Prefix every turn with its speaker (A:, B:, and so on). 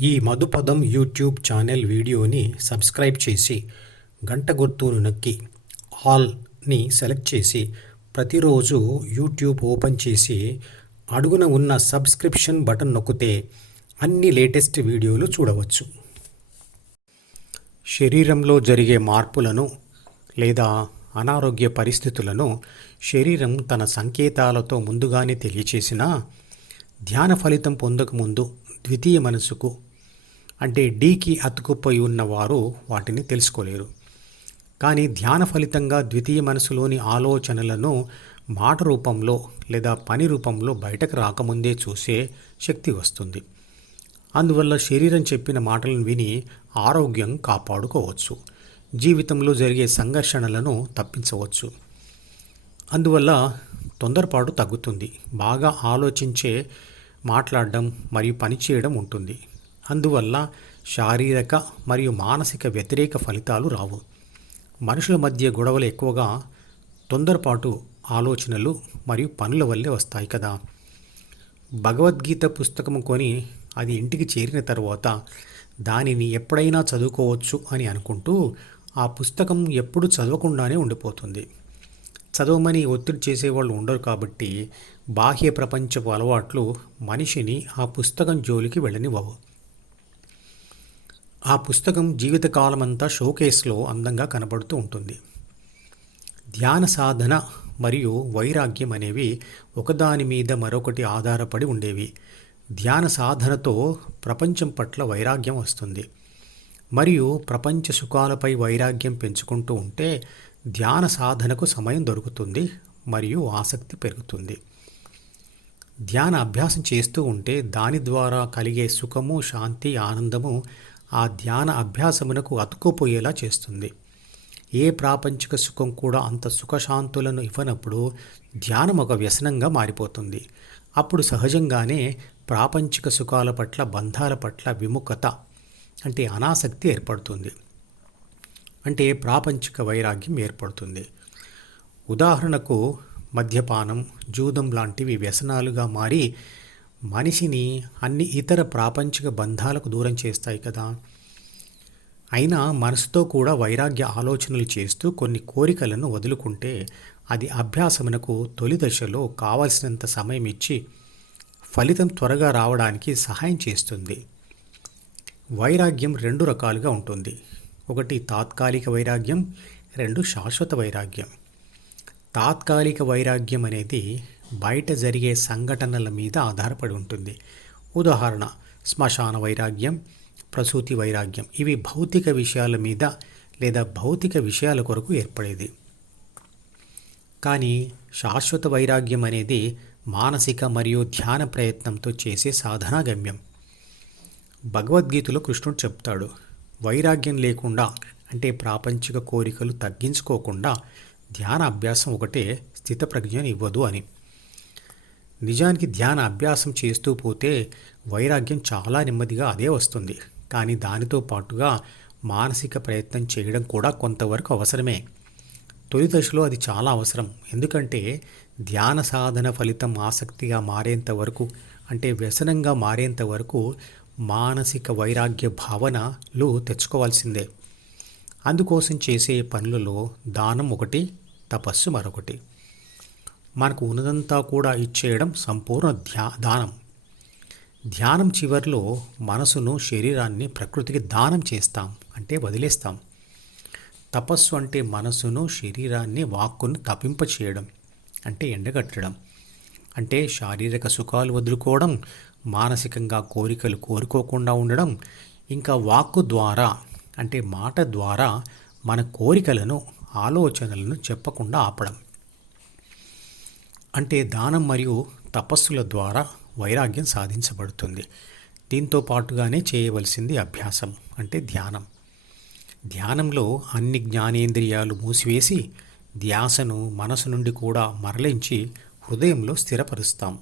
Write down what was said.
A: ఈ మధుపదం YouTube channel వీడియోని సబ్స్క్రైబ్ చేసి గంట గుర్తును నొక్కి ఆల్ని సెలెక్ట్ చేసి ప్రతిరోజు యూట్యూబ్ ఓపెన్ చేసి అడుగున ఉన్న సబ్స్క్రిప్షన్ బటన్ నొక్కితే అన్ని లేటెస్ట్ వీడియోలు చూడవచ్చు. శరీరంలో జరిగే మార్పులను లేదా అనారోగ్య పరిస్థితులను శరీరం తన సంకేతాలతో ముందుగానే తెలియచేసినా ధ్యాన ఫలితం పొందకముందు ద్వితీయ మనసుకు అంటే డీకి అతుకుపోయి ఉన్నవారు వాటిని తెలుసుకోలేరు. కానీ ధ్యాన ఫలితంగా ద్వితీయ మనసులోని ఆలోచనలను మాట రూపంలో లేదా పని రూపంలో బయటకు రాకముందే చూసే శక్తి వస్తుంది. అందువల్ల శరీరం చెప్పిన మాటలను విని ఆరోగ్యం కాపాడుకోవచ్చు. జీవితంలో జరిగే సంఘర్షణలను తప్పించవచ్చు. అందువల్ల తొందరపాటు తగ్గుతుంది. బాగా ఆలోచించే మాట్లాడడం మరియు పనిచేయడం ఉంటుంది. అందువల్ల శారీరక మరియు మానసిక వ్యతిరేక ఫలితాలు రావు. మనుషుల మధ్య గొడవలు ఎక్కువగా తొందరపాటు ఆలోచనలు మరియు పనుల వల్లే వస్తాయి కదా. భగవద్గీత పుస్తకం కొని అది ఇంటికి చేరిన తర్వాత దానిని ఎప్పుడైనా చదువుకోవచ్చు అని అనుకుంటూ ఆ పుస్తకం ఎప్పుడు చదవకుండానే ఉండిపోతుంది. చదవమని ఒత్తిడి చేసేవాళ్ళు ఉండరు కాబట్టి బాహ్య ప్రపంచపు అలవాట్లు మనిషిని ఆ పుస్తకం జోలికి వెళ్ళనివ్వవు. ఆ పుస్తకం జీవితకాలమంతా షోకేస్లో అందంగా కనబడుతూ ఉంటుంది. ధ్యాన సాధన మరియు వైరాగ్యం అనేవి ఒకదాని మీద మరొకటి ఆధారపడి ఉండేవి. ధ్యాన సాధనతో ప్రపంచం పట్ల వైరాగ్యం వస్తుంది. మరియు ప్రపంచ సుఖాలపై వైరాగ్యం పెంచుకుంటూ ఉంటే ధ్యాన సాధనకు సమయం దొరుకుతుంది మరియు ఆసక్తి పెరుగుతుంది. ధ్యాన అభ్యాసం చేస్తూ ఉంటే దాని ద్వారా కలిగే సుఖము శాంతి ఆనందము ఆ ధ్యాన అభ్యాసమునకు అతుక్కుపోయేలా చేస్తుంది. ఏ ప్రాపంచిక సుఖం కూడా అంత సుఖశాంతులను ఇవ్వనప్పుడు ధ్యానం ఒక వ్యసనంగా మారిపోతుంది. అప్పుడు సహజంగానే ప్రాపంచిక సుఖాల పట్ల బంధాల పట్ల విముఖత అంటే అనాసక్తి ఏర్పడుతుంది. అంటే ప్రాపంచిక వైరాగ్యం ఏర్పడుతుంది. ఉదాహరణకు మద్యపానం జూదం లాంటివి వ్యసనాలుగా మారి మనిషిని అన్ని ఇతర ప్రాపంచిక బంధాలకు దూరం చేస్తాయి కదా. అయినా మనసుతో కూడా వైరాగ్య ఆలోచనలు చేస్తూ కొన్ని కోరికలను వదులుకుంటే అది అభ్యాసమునకు తొలి దశలో కావలసినంత సమయం ఇచ్చి ఫలితం త్వరగా రావడానికి సహాయం చేస్తుంది. వైరాగ్యం రెండు రకాలుగా ఉంటుంది. ఒకటి తాత్కాలిక వైరాగ్యం రెండు శాశ్వత వైరాగ్యం. తాత్కాలిక వైరాగ్యం అనేది బయట జరిగే సంఘటనల మీద ఆధారపడి ఉంటుంది. ఉదాహరణ శ్మశాన వైరాగ్యం ప్రసూతి వైరాగ్యం ఇవి భౌతిక విషయాల మీద లేదా భౌతిక విషయాల కొరకు ఏర్పడేది. కానీ శాశ్వత వైరాగ్యం అనేది మానసిక మరియు ధ్యాన ప్రయత్నంతో చేసే సాధనా గమ్యం భగవద్గీతలో కృష్ణుడు చెప్తాడు వైరాగ్యం లేకుండా అంటే ప్రాపంచిక కోరికలు తగ్గించుకోకుండా ధ్యాన అభ్యాసం ఒకటే స్థితప్రజ్ఞని ఇవ్వదు అని. నిజానికి ధ్యాన అభ్యాసం చేస్తూ పోతే వైరాగ్యం చాలా నెమ్మదిగా అదే వస్తుంది. కానీ దానితో పాటుగా మానసిక ప్రయత్నం చేయడం కూడా కొంతవరకు అవసరమే. తొలి దశలో అది చాలా అవసరం. ఎందుకంటే ధ్యాన సాధన ఫలితం ఆసక్తిగా మారేంత వరకు అంటే వ్యసనంగా మారేంత వరకు మానసిక వైరాగ్య భావనలు తెచ్చుకోవాల్సిందే. అందుకోసం చేసే పనులలో దానం ఒకటి తపస్సు మరొకటి. మనకు ఉన్నదంతా కూడా ఇచ్చేయడం సంపూర్ణ ధ్యా దానం. ధ్యానం చివరిలో మనసును శరీరాన్ని ప్రకృతికి దానం చేస్తాం అంటే వదిలేస్తాం. తపస్సు అంటే మనసును శరీరాన్ని వాక్కును తపింపచేయడం అంటే ఎండగట్టడం. అంటే శారీరక సుఖాలు వదులుకోవడం మానసికంగా కోరికలు కోరుకోకుండా ఉండడం. ఇంకా వాక్కు ద్వారా అంటే మాట ద్వారా మన కోరికలను ఆలోచనలను చెప్పకుండా ఆపడం. అంటే దానం మరియు తపస్సుల ద్వారా వైరాగ్యం సాధించబడుతుంది. దీంతో పాటుగానే చేయవలసింది అభ్యాసం అంటే ధ్యానం. ధ్యానంలో అన్ని జ్ఞానేంద్రియాలు మూసివేసి ధ్యాసను మనసు నుండి కూడా మరలించి హృదయంలో స్థిరపరుస్తాం.